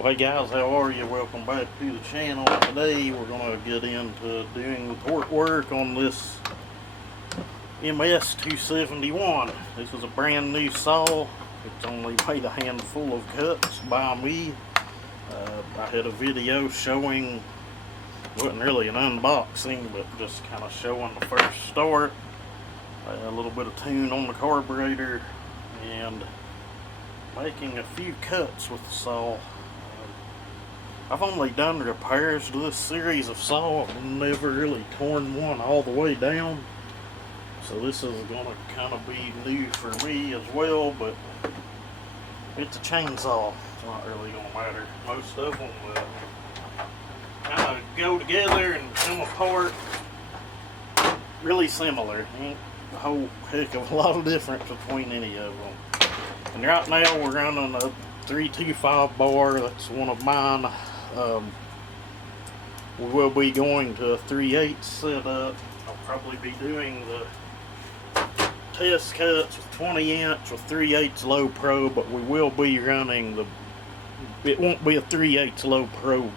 Well, hey guys, how are you? Welcome back to the channel. Today we're going to get into doing the torque work on this ms271. This is a brand new saw. It's only made a handful of cuts by me. I had a video showing, wasn't really an unboxing, but just kind of showing the first start. A little bit of tune on the carburetor and making a few cuts with the saw. I've only done repairs to this series of saw. I've never really torn one all the way down. So this is going to kind of be new for me as well, but it's a chainsaw. It's not really going to matter. Most of them kind of go together and come apart really similar. Ain't a whole heck of a lot of difference between any of them. And right now we're running a 325 bar. That's one of mine. We will be going to a 3/8 setup. I'll probably be doing the test cuts with 20 inch with 3/8 low pro, but we will be running it won't be a 3/8 low pro,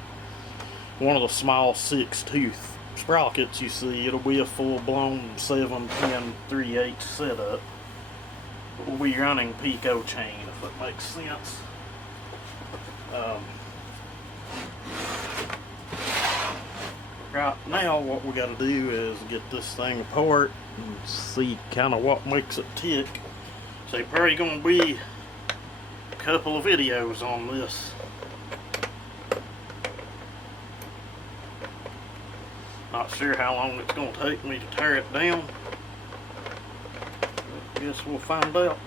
one of the small 6-tooth sprockets you see. It'll be a full-blown 7-pin 3/8 setup. But we'll be running Pico chain, if that makes sense. Right now what we got to do is get this thing apart and see kind of what makes it tick. So there's probably going to be a couple of videos on this. Not sure how long it's going to take me to tear it down. I guess we'll find out.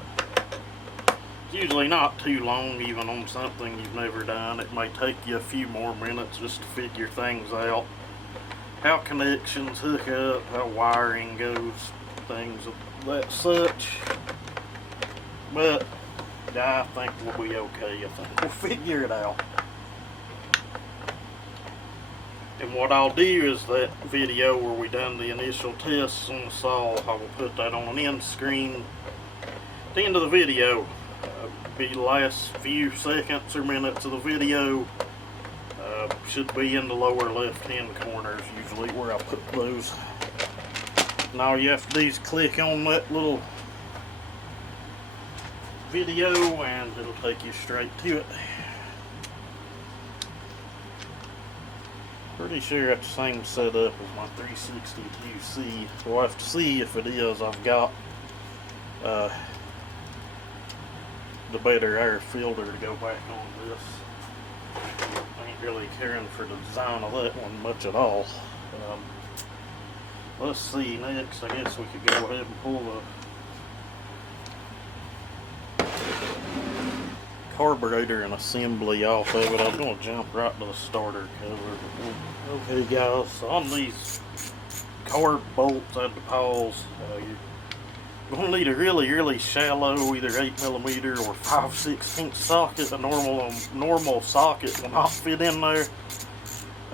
It's usually not too long, even on something you've never done. It may take you a few more minutes just to figure things out. How connections hook up, how wiring goes, things of that such. But I think we'll be okay. I think we'll figure it out. And what I'll do is that video where we done the initial tests on the saw, I will put that on an end screen at the end of the video. Be the last few seconds or minutes of the video. Should be in the lower left hand corners, usually where I put those. And all you have to do is click on that little video and it'll take you straight to it. Pretty sure it's the same setup as my 362C. We'll have to see if it is. I've got the better air filter to go back on this. I ain't really caring for the design of that one much at all. Let's see next. I guess we could go ahead and pull the carburetor and assembly off of it. I'm going to jump right to the starter cover. Okay guys, so on these carb bolts, I had to pause. You're going to need a really shallow, either 8mm or 5/16 socket. A normal socket will not fit in there.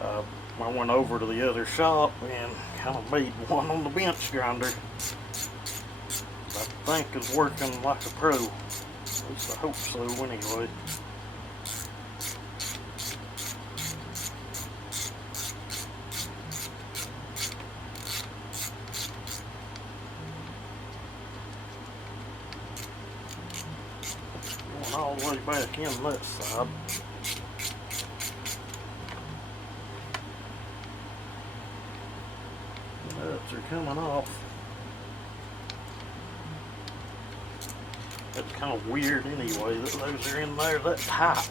I went over to the other shop and kind of made one on the bench grinder. I think it's working like a pro. At least I hope so anyway. All the way back in that side. Nuts are coming off. That's kind of weird anyway that those are in there that tight.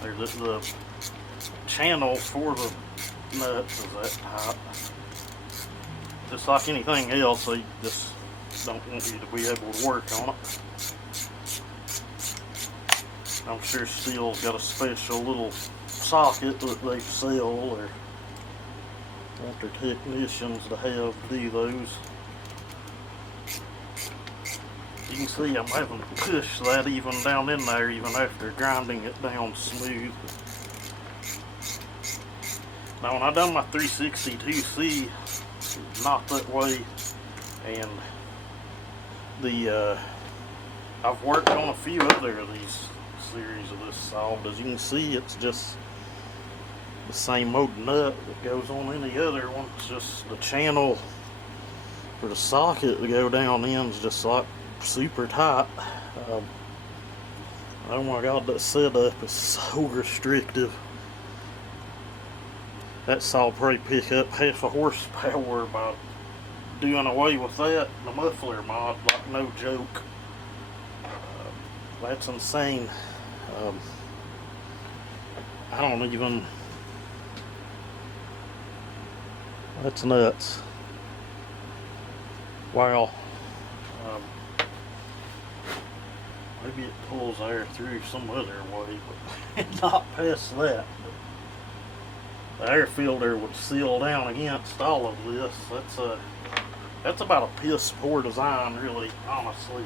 There's the channel for the nuts is that tight. Just like anything else, they just don't want you to be able to work on it. I'm sure Stihl's got a special little socket that they sell or want their technicians to have to do those. You can see I'm having to push that even down in there even after grinding it down smooth. Now when I done my 362C, it's not that way, and I've worked on a few other of these series of this saw. As you can see, it's just the same old nut that goes on any other one. It's just the channel for the socket to go down in is just like super tight. Oh my god, that setup is so restrictive. That saw will probably pick up half a horsepower by doing away with that. The muffler mod, like no joke. That's insane. I don't even... That's nuts. Wow. Maybe it pulls air through some other way, but not past that. But the air filter would seal down against all of this. That's about a piss poor design, really, honestly.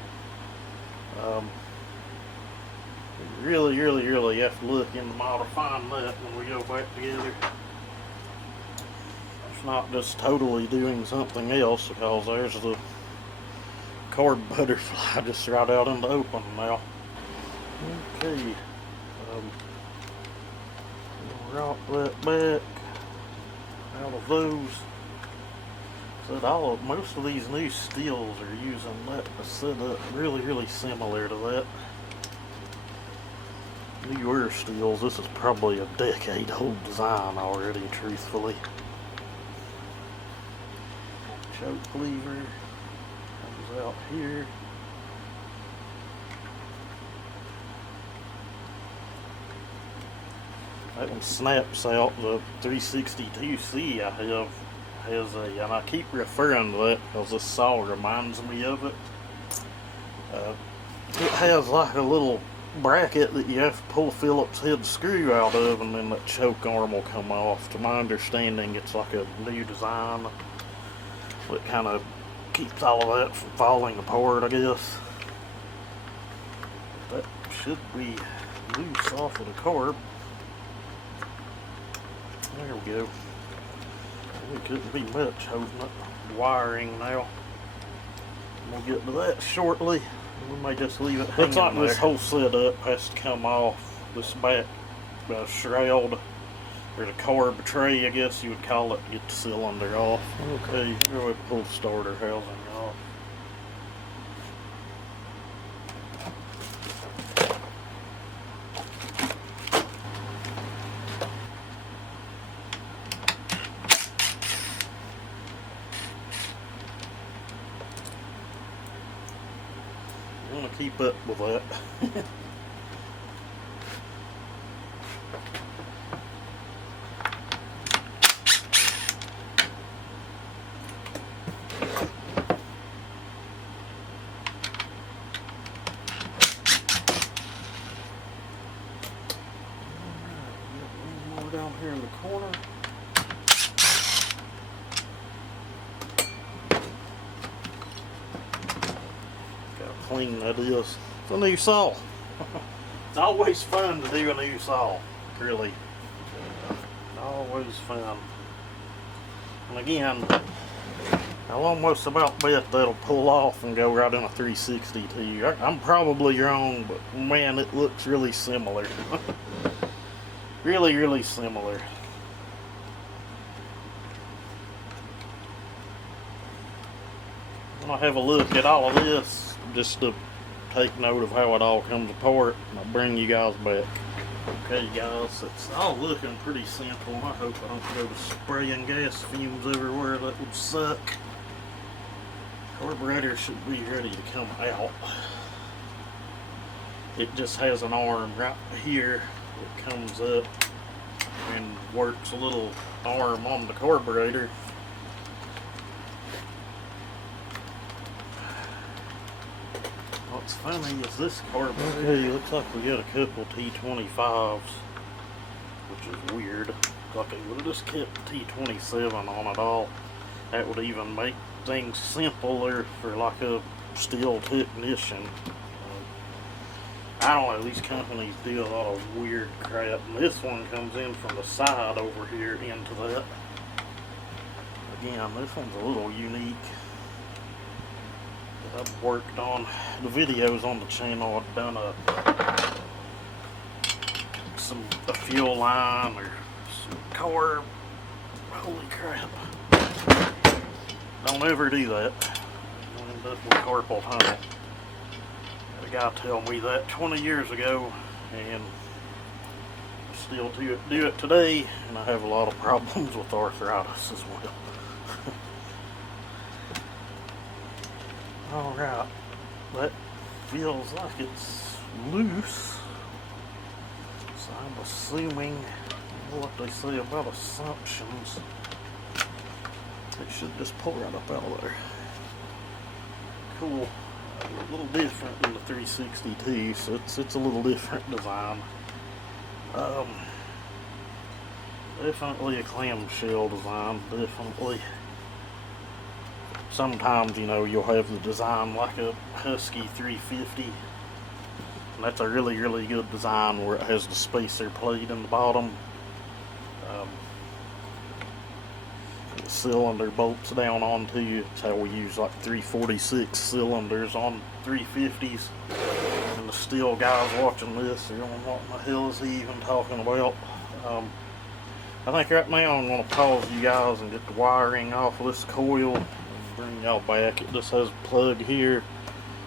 Really have to look into modifying that when we go back together. It's not just totally doing something else, because there's the carb butterfly just right out in the open now. Okay. Rock that back out of those. So most of these new Stihls are using that setup really similar to that. Newer Stihls, this is probably a decade-old design already, truthfully. Choke lever comes out here. That one snaps out. The 362C I have has a, and I keep referring to that because this saw reminds me of it. It has like a little bracket that you have to pull a Phillips head screw out of, and then that choke arm will come off. To my understanding, it's like a new design that kind of keeps all of that from falling apart, I guess. That should be loose off of the carb. There we go. It couldn't be much holding up wiring now. We'll get to that shortly. We may just leave it hanging. Looks like this whole setup has to come off. This back shroud, or the carb tray, I guess you would call it, to get the cylinder off. Okay, go ahead and pull the starter housing off. I want to keep up with that. Down here in the corner. Got how clean that is. It's a new saw. It's always fun to do a new saw, really. Always fun. And again, I'll almost about bet that'll pull off and go right in a 362. I'm probably wrong, but man, it looks really similar. Really similar. I'll have a look at all of this just to take note of how it all comes apart, and I'll bring you guys back. Okay guys, it's all looking pretty simple. I hope I don't go to spraying gas fumes everywhere. That would suck. Carburetor should be ready to come out. It just has an arm right here that comes up and works a little arm on the carburetor. What's funny is this carburetor. Okay, looks like we got a couple T25s, which is weird. Like it would have just kept T27 on it all. That would even make things simpler for like a Stihl technician. I don't know, these companies do a lot of weird crap, and this one comes in from the side over here into that. Again, this one's a little unique. I've worked on the videos on the channel. I've done a fuel line or some car. Holy crap. Don't ever do that. You'll end up with carpal tunnel. Had a guy tell me that 20 years ago, and still do it today, and I have a lot of problems with arthritis as well. Alright, that feels like it's loose, so I'm assuming what they say about assumptions, it should just pull right up out of there. Cool. A little different than the 362, so it's a little different design. Definitely a clamshell design, definitely. Sometimes, you know, you'll have the design like a Husky 350, and that's a really, really good design where it has the spacer plate in the bottom. The cylinder bolts down onto you. It's how we use like 346 cylinders on 350s. And the Stihl guys watching this are going, what in the hell is he even talking about? I think right now I'm going to pause you guys and get the wiring off of this coil and bring y'all back. It just has a plug here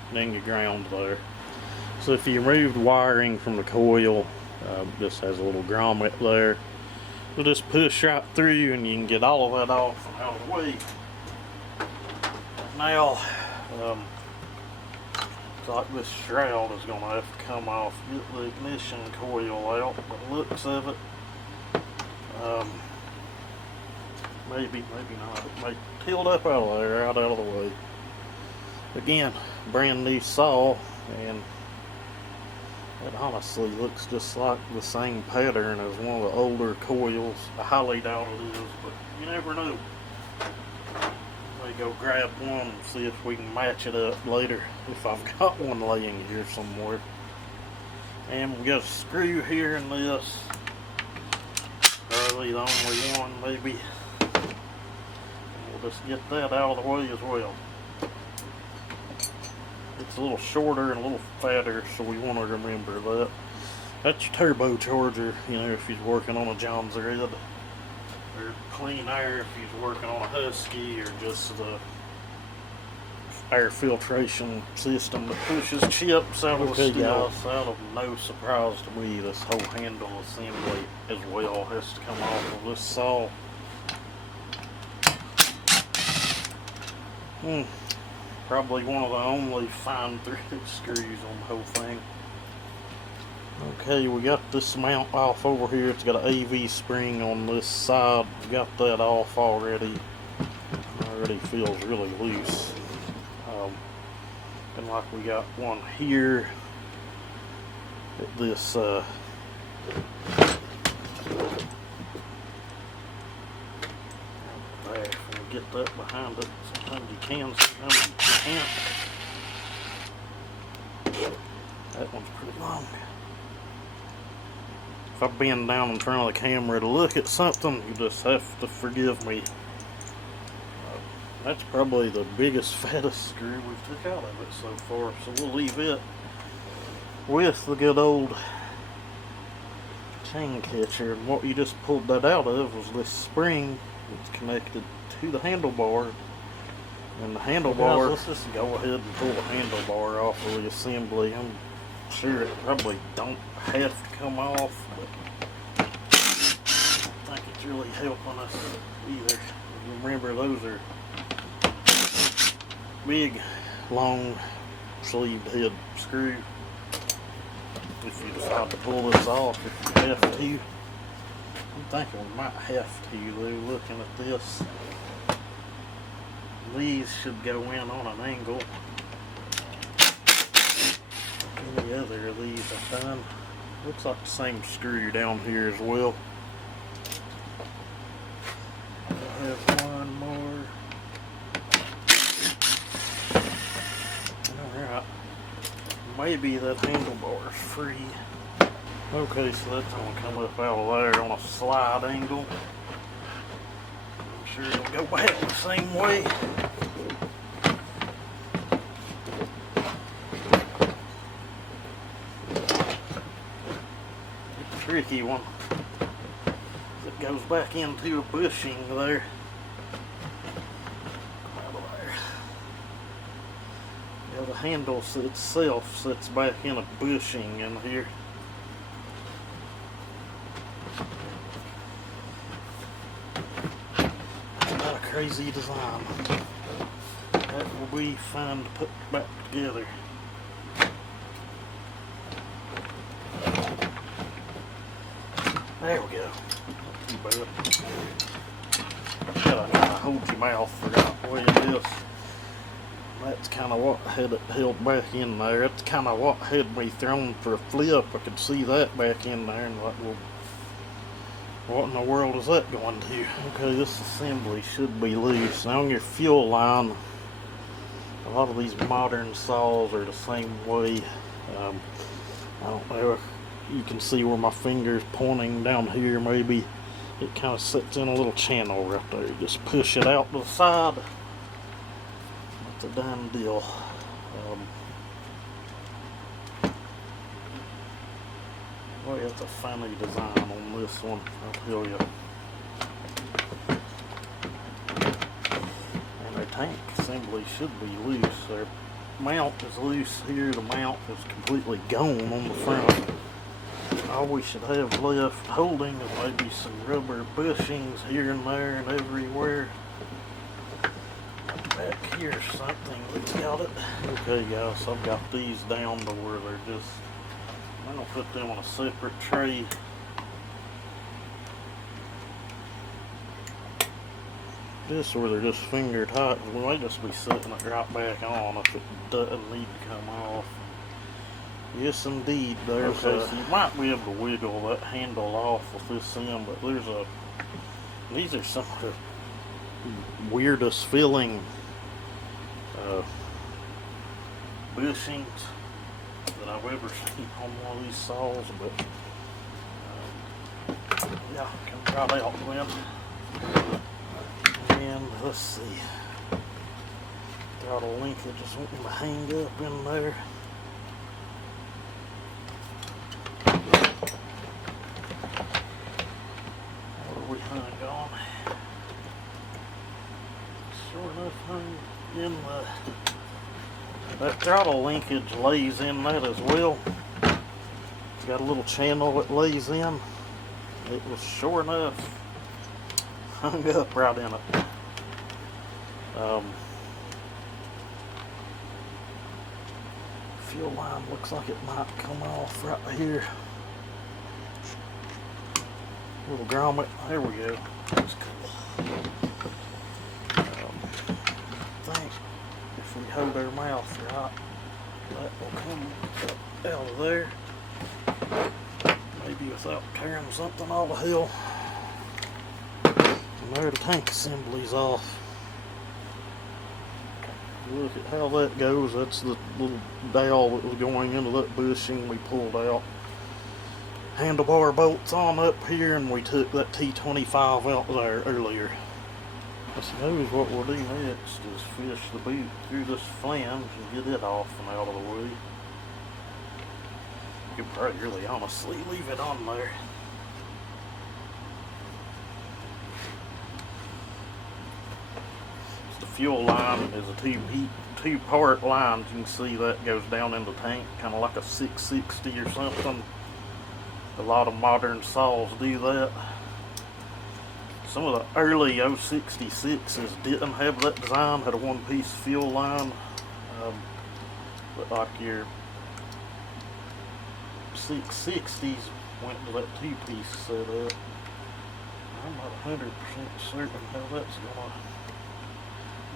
and then your ground there. So if you remove the wiring from the coil, this has a little grommet there. You'll just push right through and you can get all of that off and out of the way. Now, it's like this shroud is going to have to come off. Get the ignition coil out, by the looks of it. Maybe not. It may tilt up out of there, right out of the way. Again, brand new saw, and it honestly looks just like the same pattern as one of the older coils. I highly doubt it is, but you never know. May go grab one and see if we can match it up later, if I've got one laying here somewhere. And we got a screw here in this. Probably the only one, maybe. And we'll just get that out of the way as well. It's a little shorter and a little fatter, so we want to remember that. That's your turbocharger, you know, if you're working on a John's Red, or clean air if you're working on a Husky, or just the air filtration system that pushes chips out of the steel. Out of no surprise to me, this whole handle assembly as well has to come off of this saw. Probably one of the only fine threaded screws on the whole thing. Okay, we got this mount off over here. It's got an AV spring on this side. We got that off already. Already feels really loose. And like we got one here at this there, if we get that behind it, sometimes you can, sometimes you can't. That one's pretty long. If I bend down in front of the camera to look at something, you just have to forgive me. That's probably the biggest, fattest screw we've took out of it so far, so we'll leave it with the good old chain catcher. And what you just pulled that out of was this spring that's connected to the handlebar. And the handlebar, let's just go ahead and pull the handlebar off of the assembly. I'm sure it probably don't have to come off, but I don't think it's really helping us either. Remember, those are big, long, sleeved head screw. If you decide to pull this off, if you have to. I'm thinking we might have to, though, looking at this. These should go in on an angle. Any other of these I've done. Looks like the same screw down here as well. I have one more. Alright. Maybe that handlebar is free. Okay, so that's going to come up out of there on a slide angle. I'm sure it'll go back the same way. Get the tricky one. It goes back into a bushing there. Come out of there. Yeah, the handle itself sits back in a bushing in here. Not a crazy design. That will be fun to put back together. There we go. Not too bad. Gotta kind of hold your mouth for that way it is. That's kind of what had it held back in there. That's kind of what had me thrown for a flip. I could see that back in there and like, well, what in the world is that going to? Okay, this assembly should be loose. Now on your fuel line, a lot of these modern saws are the same way. I don't know if you can see where my finger's pointing down here. Maybe it kind of sits in a little channel right there. Just push it out to the side. That's a done deal. Boy, that's a funny design on this one, I'll tell you. And their tank assembly should be loose. Their mount is loose here. The mount is completely gone on the front. All we should have left holding is maybe some rubber bushings here and there and everywhere. Back here something that's got it. Okay guys, I've got these down to where they're just, I'm going to put them on a separate tray. This where they're just finger tight. We might just be setting it right back on if it doesn't need to come off. Yes, indeed. There's so you might be able to wiggle that handle off with this end, but there's a. These are some of the weirdest feeling bushings that I've ever seen on one of these saws. But yeah, come right out, Glenn. And let's see. Throttle linkage is wanting to hang up in there. In that throttle linkage lays in that as well. It's got a little channel that lays in. It was sure enough hung up right in it. Fuel line looks like it might come off right here. Little grommet. There we go. That's cool. If we hold our mouth right, that will come out of there. Maybe without tearing something all to hell. And there the tank assembly's off. Look at how that goes. That's the little dowel that was going into that bushing we pulled out. Handlebar bolts on up here, and we took that T25 out there earlier. I suppose what we'll do next is fish the boot through this flange and get it off and out of the way. You could probably really honestly leave it on there. The fuel line is a two-part line. You can see that goes down in the tank, kind of like a 660 or something. A lot of modern saws do that. Some of the early 066s didn't have that design, had a one-piece fuel line, but like your 660s went to that two-piece setup. I'm not 100% certain how that's going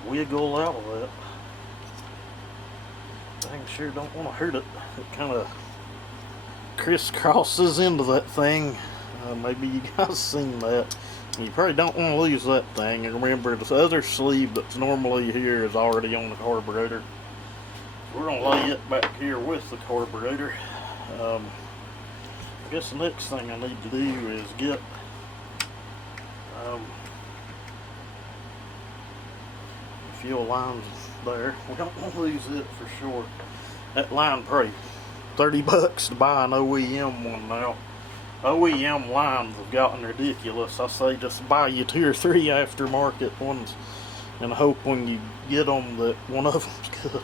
to wiggle out of that. Dang sure don't want to hurt it. It kind of crisscrosses into that thing. Maybe you guys seen that. You probably don't want to lose that thing. And remember, this other sleeve that's normally here is already on the carburetor. We're going to lay it back here with the carburetor. I guess the next thing I need to do is get fuel lines there. We don't want to lose it for sure. That line probably $30 to buy an OEM one now. OEM lines have gotten ridiculous. I say just buy you 2 or 3 aftermarket ones and hope when you get them that one of them's good.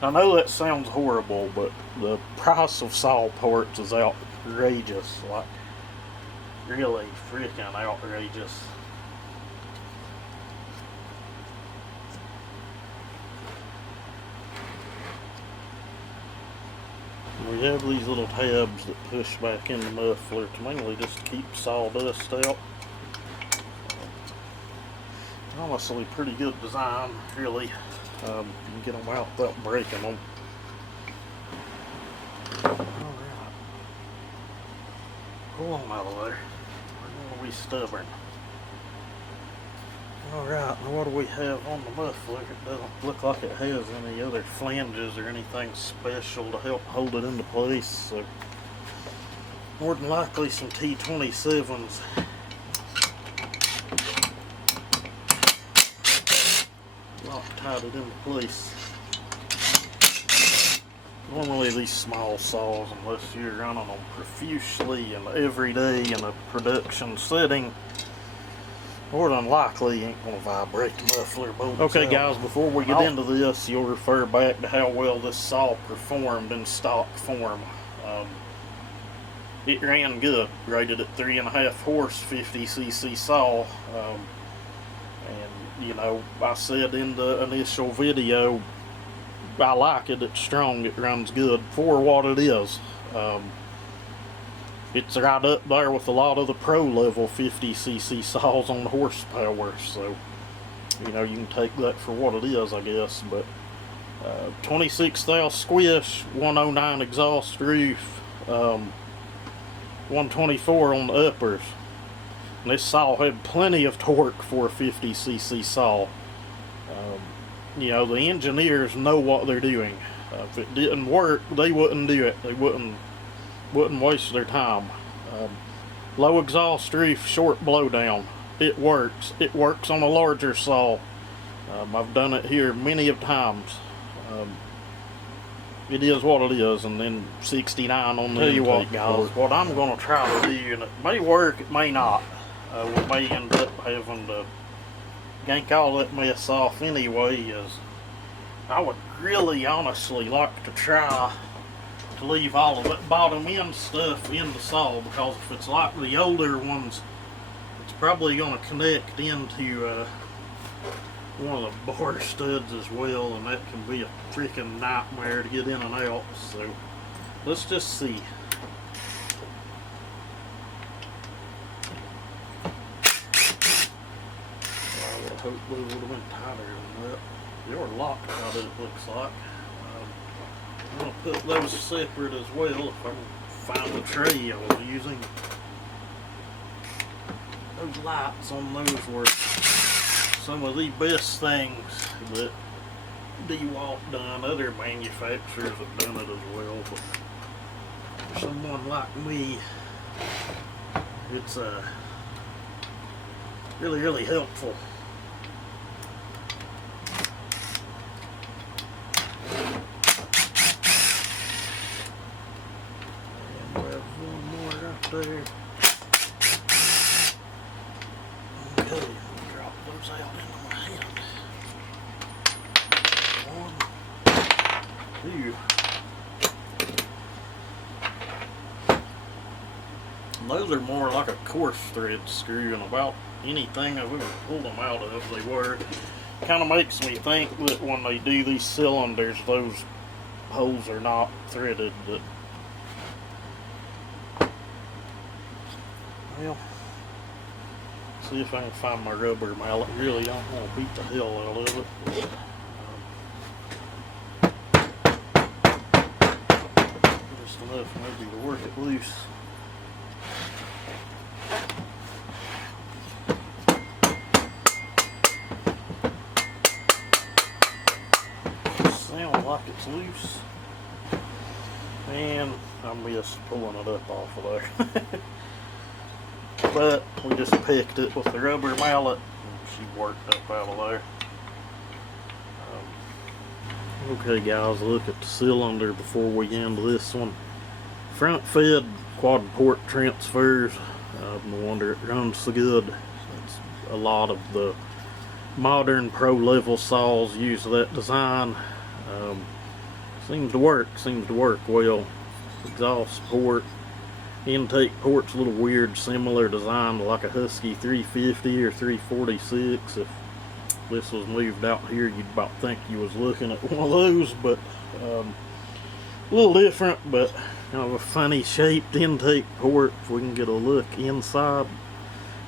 I know that sounds horrible, but the price of saw parts is outrageous. Like, really freaking outrageous. We have these little tabs that push back in the muffler to mainly just keep sawdust out. Honestly, pretty good design, really. You can get them out without breaking them. Alright. Pull them out of there. We're going to be stubborn. Alright, now what do we have on the muffler? It doesn't look like it has any other flanges or anything special to help hold it into place, so more than likely some T27s. Tied it into place. Normally these small saws, unless you're running them profusely and every day in a production setting, more than likely you ain't going to vibrate the muffler bolts. Okay guys, before we get into this, you'll refer back to how well this saw performed in stock form. It ran good, rated at 3.5 horse, 50cc saw. And you know, I said in the initial video, I like it, it's strong, it runs good for what it is. It's right up there with a lot of the pro level 50cc saws on the horsepower, so you know, you can take that for what it is, I guess. But 26 thou squish, 109 exhaust roof, 124 on the uppers. And this saw had plenty of torque for a 50cc saw. You know, the engineers know what they're doing. If it didn't work, they wouldn't do it. They wouldn't waste their time. Low exhaust roof, short blowdown. It works. It works on a larger saw. I've done it here many of times. It is what it is. And then 69 on the intake. Tell you what, guys, what I'm going to try to do, and it may work, it may not. We may end up having to yank all that mess off anyway. Is I would really honestly like to try to leave all of that bottom end stuff in the saw, because if it's like the older ones, it's probably going to connect into one of the bar studs as well, and that can be a freaking nightmare to get in and out. So let's just see. Hopefully it would have been tighter than that. They were locked out, it looks like. I'm going to put those separate as well if I can find the tray I was using. Those lights on those were some of the best things that DeWalt done. Other manufacturers have done it as well, but for someone like me, it's really, really helpful. There. Okay, drop those out into my hand. 1, 2. And those are more like a coarse thread screw, and about anything I've ever pulled them out of, they were. Kind of makes me think that when they do these cylinders, those holes are not threaded. But well, see if I can find my rubber mallet. Really don't want to beat the hell out of it. Just enough maybe to work it loose. Sounds like it's loose. And I missed pulling it up off of there. But we just picked it with the rubber mallet and she worked up out of there. Okay guys, look at the cylinder before we end this one. front fed quad port transfers. No wonder it runs so good. That's a lot of the modern pro level saws use that design. Seems to work well. Exhaust port, intake port's a little weird, similar design to like a Husky 350 or 346. If this was moved out here, you'd about think you was looking at one of those, but a little different, but kind of a funny shaped intake port. If we can get a look inside,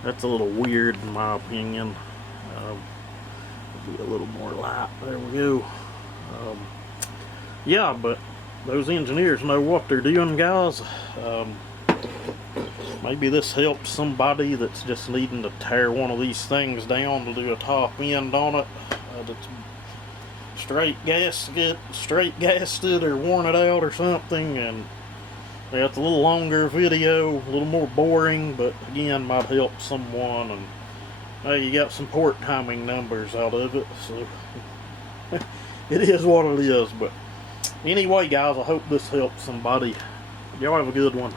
that's a little weird in my opinion. Be a little more light. There we go. Yeah, but those engineers know what they're doing, guys. Maybe this helps somebody that's just needing to tear one of these things down to do a top end on it. That's straight gasted or worn it out or something. And yeah, it's a little longer video, a little more boring, but again, might help someone. And hey, you got some port timing numbers out of it, so it is what it is. But anyway, guys, I hope this helps somebody. Y'all have a good one.